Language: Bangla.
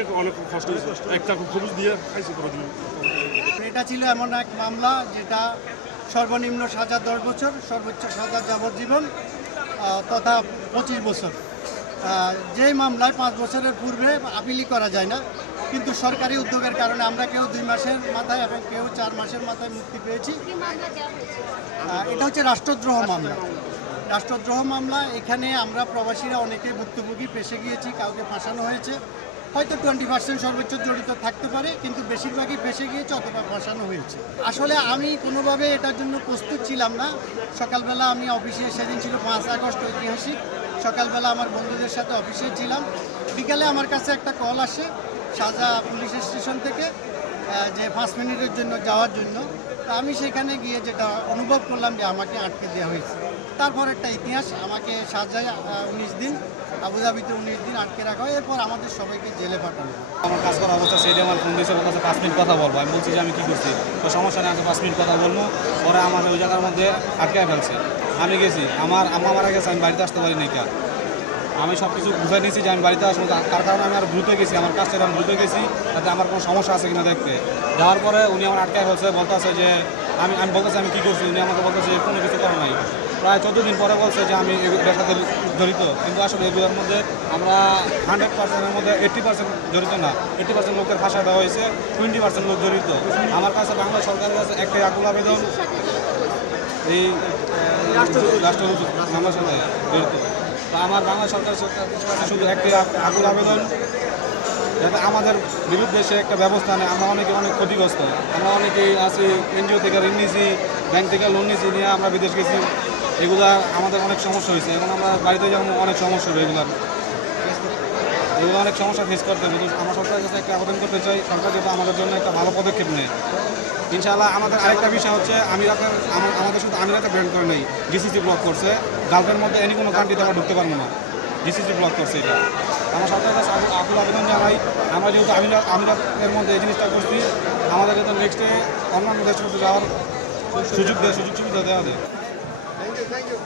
অনেক অনেক কষ্ট হয়েছে, একটা খবুজ দিয়ে খাইছে পুরো দিন। এটা ছিল এমন এক মামলা যেটা সর্বনিম্ন সাজা 10 বছর, সর্বোচ্চ সাজা যাবজ্জীবন তথা 25 বছর। যেই মামলায় 5 বছরের পূর্বে আপিলই করা যায় না, কিন্তু সরকারি উদ্যোগের কারণে আমরা কেউ 2 মাসের মাথায় এবং কেউ 4 মাসের মাথায় মুক্তি পেয়েছি। এটা হচ্ছে রাষ্ট্রদ্রোহ মামলা। রাষ্ট্রদ্রোহ মামলা, এখানে আমরা প্রবাসীরা অনেকে ভুক্তভোগী পেশে গিয়েছি, কাউকে ফাঁসানো হয়েছে, হয়তো 20% সর্বোচ্চ জড়িত থাকতে পারে, কিন্তু বেশিরভাগই ফেসে গিয়েছে অথবা ফাঁসানো হয়েছে। আসলে আমি কোনোভাবে এটার জন্য প্রস্তুত ছিলাম না। সকালবেলা আমি অফিসে, সেদিন ছিল 5 আগস্ট ঐতিহাসিক, সকালবেলা আমার বন্ধুদের সাথে অফিসে ছিলাম। বিকালে আমার কাছে একটা কল আসে সাজা পুলিশ স্টেশন থেকে যে 5 মিনিটের জন্য যাওয়ার জন্য। তা আমি সেখানে গিয়ে যেটা অনুভব করলাম যে আমাকে আটকে দেওয়া হয়েছে। তারপর একটা ইতিহাস, আমাকে সাজায় 19 দিন, আবুধাবিতে 19 দিন আটকে রাখা হয়, এরপর আমাদের সবাইকে জেলে পাঠানো হয়। আমার কাজ করা অবস্থা সেইটা আমার ফোন দিয়েছে, বলতেছে 5 মিনিট কথা বলবো। আমি বলছি যে আমি কী করছি, তো সমস্যা নেই, 5 মিনিট কথা বলবো। পরে আমার ওই জায়গার মধ্যে আটকে ফেলছে। আমি গেছি, আমার আম্মা মারা গেছে, আমি বাড়িতে আসতে পারিনি কেন। আমি সব কিছু বুঝাই নিয়েছি যে আমি বাড়িতে আসবো, তার কারণে আমি আর দ্রুত গেছি, আমার কাজটা আমি দ্রুত গেছি যাতে আমার কোনো সমস্যা আছে কিনা দেখতে। যাওয়ার পরে উনি আমার আটকে ফেলছে, বলতেছে যে আমি বলতেছি আমি কী করছি, উনি আমাকে বলতেছে কোনো কিছু করা নাই। প্রায় 14 দিন পরে বলছে যে আমি এর সাথে জড়িত, কিন্তু আসলে এগুলোর মধ্যে আমরা 100%-এর মধ্যে 80% জড়িত না। 80% লোকের ফাঁসা দেওয়া হয়েছে, 20% লোক জড়িত। আমার কাছে বাংলা সরকারের কাছে একটাই আকুল আবেদন, এই রাষ্ট্র আমার সাথে জড়িত। তো আমার বাংলা সরকারের কাছে শুধু একটাই আকুল আবেদন, যাতে আমাদের বিরুদ্ধে সে একটা ব্যবস্থা নেয়। আমরা অনেকে অনেক ক্ষতিগ্রস্ত, আমরা অনেকেই আছি, এনজিও থেকে ঋণ নিয়েছি, ব্যাংক থেকে লোন নিয়েছি, নিয়ে আমরা বিদেশ গেছি। এগুলা আমাদের অনেক সমস্যা হয়েছে, এখন আমরা বাড়িতে যেমন অনেক সমস্যা হবে, এগুলো অনেক সমস্যা ফেস করতে হবে। আমার সরকারের কাছে একটা আবেদন করতে চাই, সরকার যাতে আমাদের জন্য একটা ভালো পদক্ষেপ নেয়। ইনশাআল্লাহ। আমাদের আরেকটা বিষয় হচ্ছে আমাদের শুধু আমিরাতে ব্যান করে নেই, জিসিসি ব্লক করছে। গালফের মধ্যে এনি কোনো কান্ট্রিতে আমরা ঢুকতে পারবো না, জিসিসি ব্লক করছে। এটা আমার সরকারের কাছে আকুল আবেদন জানাই, আমরা যেহেতু আমিরাতের মধ্যে এই জিনিসটা করছি, আমাদের যাতে নেক্সটে অন্যান্য দেশের মধ্যে যাওয়ার সুযোগ সুবিধা দেওয়া দেয়। Thank you.